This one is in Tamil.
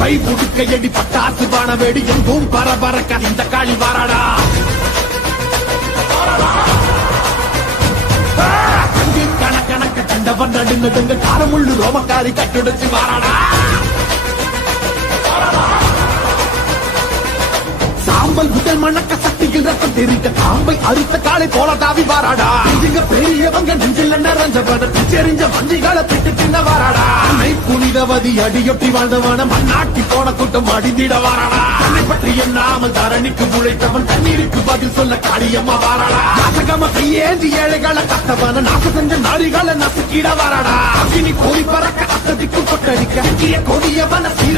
பை புடுக்கையடி பட்டாசு பான வெடி எங்கும் பரபரக்க இந்த காளி வாராடா. கணக்க கண்டவன் நடுங்க காரமுள்ளு ரோமக்காரி கட்டுடுச்சு வாராடா. சாம்பல் முதல் மணக்க சக்தியில் ரத்தம் தெரிந்த காம்பை அறுத்த காலை போல தாவி வாராடா. இங்க பெரியவங்க நெஞ்சில் நிறைஞ்சவன பிச்செறிஞ்ச வஞ்சிகளை பிட்டு தின்ன வாராடா. அன்னை புனிதவதி அடியொட்டி வாழ்ந்தவன மண்ணாட்டி போன கூட்டம் அடிந்திட வாராடா. தன்னை பற்றி எண்ணாமல் தரணிக்கு உழைத்தவன் தண்ணீருக்கு பதில் சொல்ல காளியம்மா வாராடா. நாசகம கையேந்தி ஏழைகளை கத்தவன நாச செஞ்ச நாரிகளை நசுக்கிட வாராடா. அக்கினி கோரி பறக்க அத்ததிக்கு கொட்டடிக்க கொடியவன